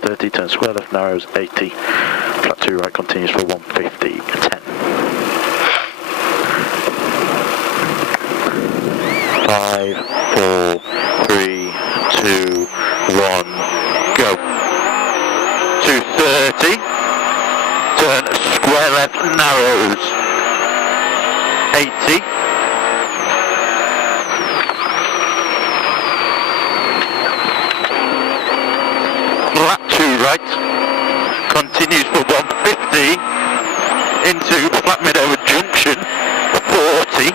230, turn square left, narrows 80, flat 2 right, continues for 150, 10. 5, 4, 3, 2, 1, go. 230, turn square left, narrows 80. Flat 2 right, continues for 150, into flat mid over junction, 40,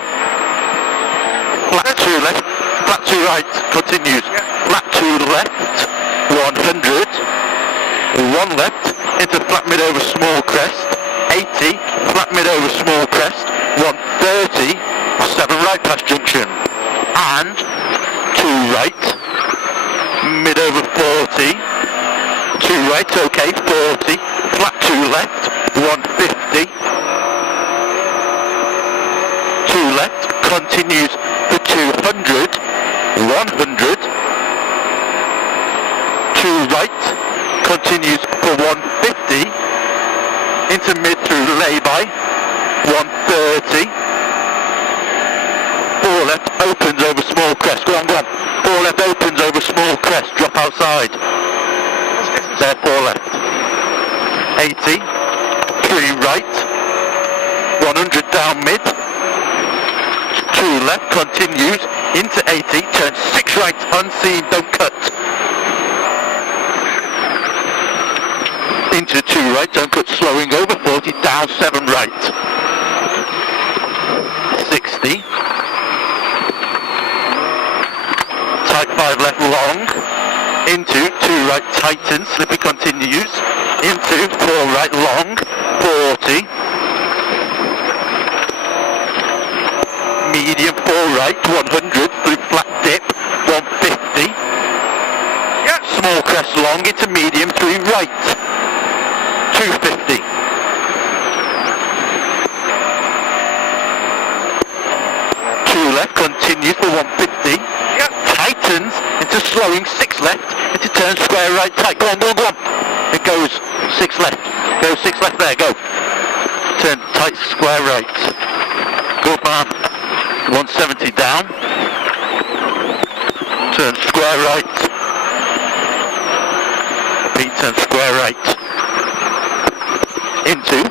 flat 2 left, flat 2 right, continues, flat 2 left, 100, 1 left, into flat mid over small crest, 80, flat mid over small crest, 130, 7 right past junction, and 2 right, mid over 40, 2 right, okay, 40, flat 2 left, 150, 2 left, continues for 200, 100, 2 right, continues for 150, into mid through lay-by, 130, 4 left, opens over small crest, go on, 4 left, opens over small crest, drop outside. There, 4 left. 80, 3 right, 100 down mid, 2 left, continues, into 80, turn 6 right, unseen, don't cut. Into 2 right, don't cut, slowing over 40, down 7 right. 60. Tight 5 left, long. Into 2 right, tightens, slippy continues, into 4 right, long, 40, medium 4 right, 100, through flat dip, 150, small crest long, into medium 3 right, 250, 2 left, continues for 150, tightens, into slowing, 6 left, into turn square right tight, go on, it goes 6 left, go 6 left there, go, turn tight square right, good man, 170 down, turn square right, repeat, turn square right, into,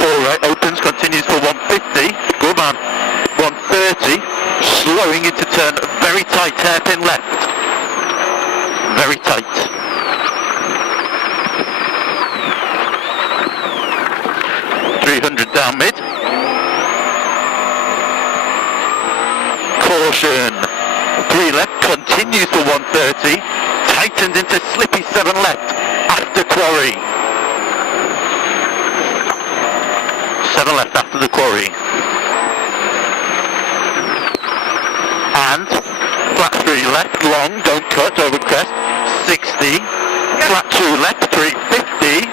4 right, opens, continues for 150, good man, 130, slowing into turn very tight, hairpin left, very tight, 300 down mid, caution, 3 left, continues for 130, tightens into slippy 7 left, after quarry, 7 left after the quarry, and flat 3 left, long, don't cut, over crest, 60, flat 2 left, 350,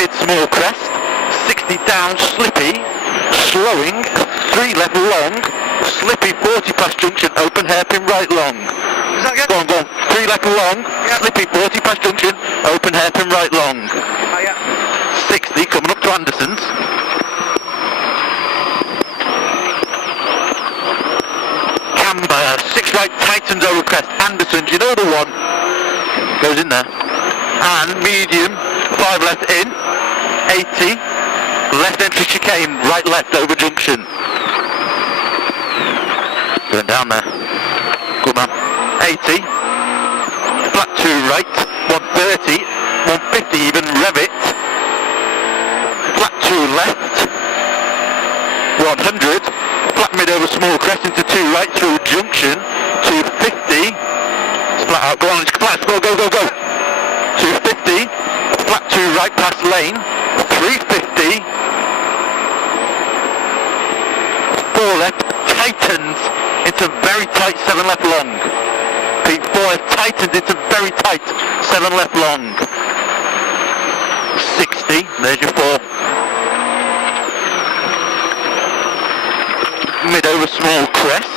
mid small crest, 60 down, slippy, slowing, 3 left, long, slippy 40 past junction, open hairpin right long, go on, 3 left long, slippy 40 past junction, open hairpin right long, 60 coming up to Anderson's, Camber, 6 right, tightens over crest, Anderson's, you know the one, goes in there, and medium, 5 left in, 80, left entry chicane, right left over junction, going down there, good man, 80, flat 2 right, 130, 150 even, rev it, flat 2 left, 100, flat mid over small crest into 2 right through junction, 250, flat out, go on, flat, go, 250, flat 2 right past lane, 350, 4 left, tightens into very tight 7 left long, Pete 4 left, tightens into very tight 7 left long, 60, there's your 4, mid over small crest,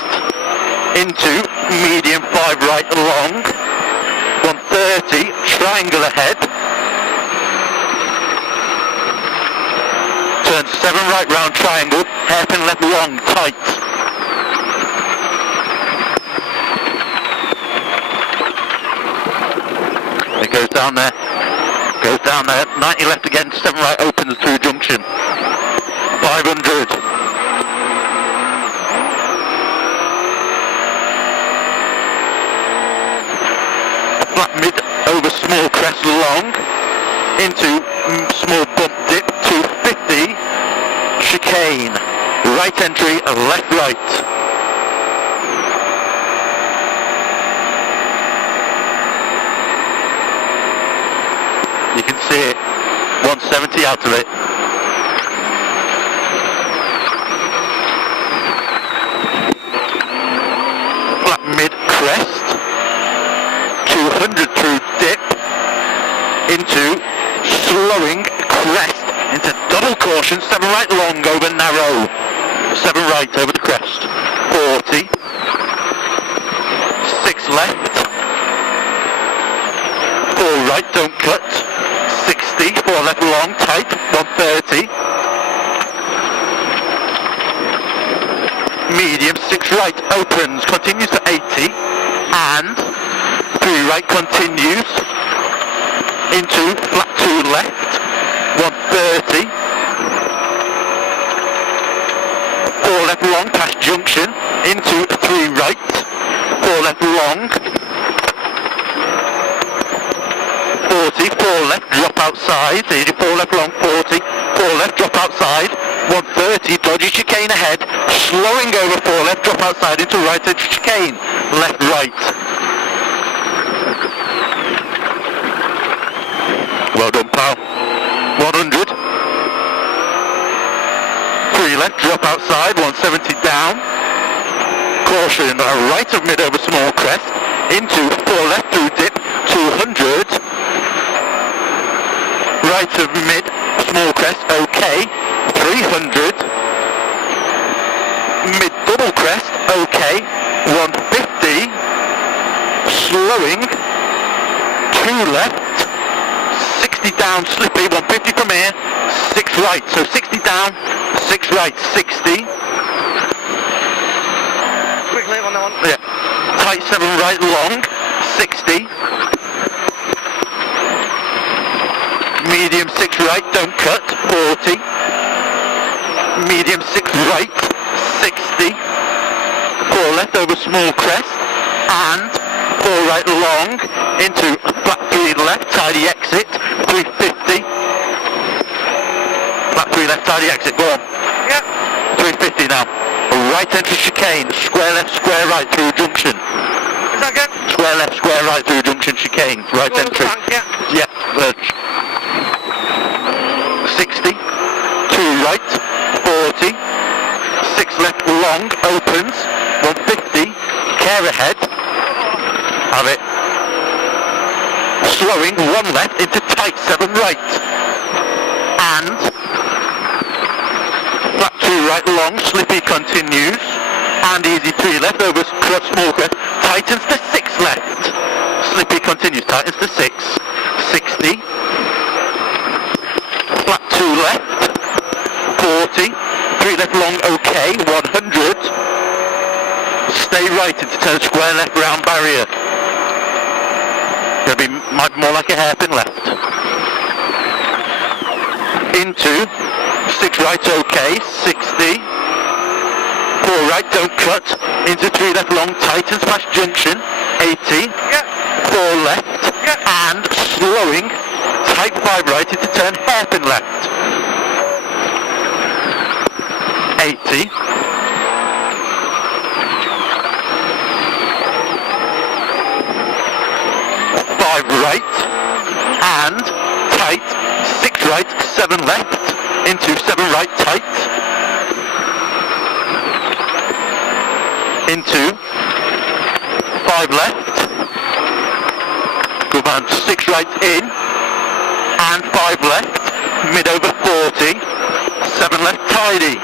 into medium 5 right long, 130, triangle ahead, turn 7 right round triangle, hairpin left long, tight. It goes down there, 90 left again, 7 right opens through junction, 500. Flat mid over small crest long, into small bump dip, 250, chicane, right entry, left right. You can see it, 170 out of it. Flat mid crest, 200 through dip, into slowing crest, into double caution, 7 right long over narrow, 7 right over the crest, 40, 6 left, 4 right, don't cut, 60, 4 left long, tight, 130, medium, 6 right, opens, continues to 80, and 3 right continues, into flat 2 left, 130, 4 left long past junction, into 3 right, 4 left long, 40, 4 left, drop outside, 4 left long, 40, 4 left, drop outside, 130, dodgy chicane ahead, slowing over 4 left, drop outside into right edge chicane, left right. Well done, pal. 100. 3 left, drop outside, 170 down. Caution, right of mid over small crest, into 4 left through dip, 200. Right of mid, small crest, okay, 300. Mid double crest, okay, 150. Slowing, 2 left. 60 down, slippy, 150 from here, 6 right, so 60 down, 6 right, 60. Quickly on that one. Yeah. Tight 7 right long, 60. Medium 6 right, don't cut, 40. Medium 6 right, 60. 4 left over small crest, and 4 right long, into flat 3 left, tidy exit, 350. Flat 3 left, tidy exit, go on. Yeah. 350 now. Right entry chicane, square left, square right through junction. Is that good? Square left, square right through junction chicane, right Go on entry. the flank, Yeah, yeah. 60, 2 right, 40, 6 left long, opens, 150, care ahead, have it. Slowing, 1 left into tight 7 right, and flat 2 right long, slippy continues, and easy 3 left over small crest, tightens to 6 left, slippy continues, tightens to 6, 60, flat 2 left, 40, 3 left long, okay, 100, stay right into turn square left round barrier. Gonna be more like a hairpin left. Into 6 right, okay, 60. 4 right, don't cut. Into 3 left long, tightens past junction, 80. Yeah. 4 left, Yeah. and slowing, tight 5 right into turn hairpin left. 80. 5 right, and tight, 6 right, 7 left, into 7 right, tight, into 5 left, good man, 6 right in, and 5 left, mid over 40, 7 left, tidy,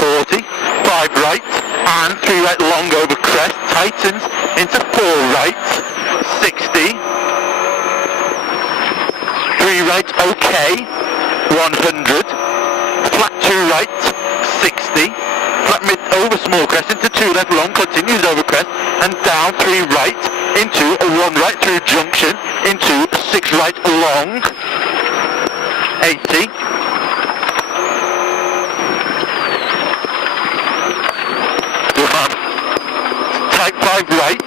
40, 5 right, and 3 right long over crest, tightens into 4 right, 60, 3 right okay, 100, flat 2 right, 60, flat mid over small crest into 2 left long, continues over crest, and down 3 right into a 1 right through junction, into 6 right long, 80, tight 5 right,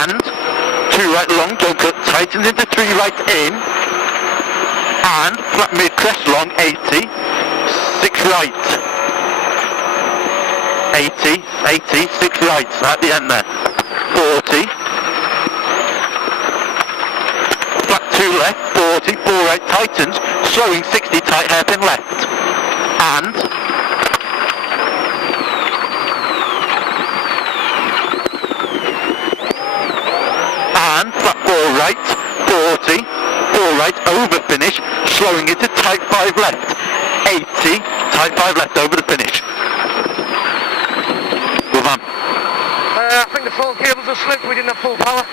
and 2 right long, don't cut, tightens into 3 right in, and flat mid crest long, 80, 6 right, 80, 80, 6 right, at the end there, 40, flat 2 left, 40, 4 right, tightens, slowing 60, tight hairpin left, and flat 4 right, 40, 4 right, over finish, slowing it to tight 5 left, 80, tight 5 left over the finish. Good man. I think the full cables are slipped, we didn't have full power.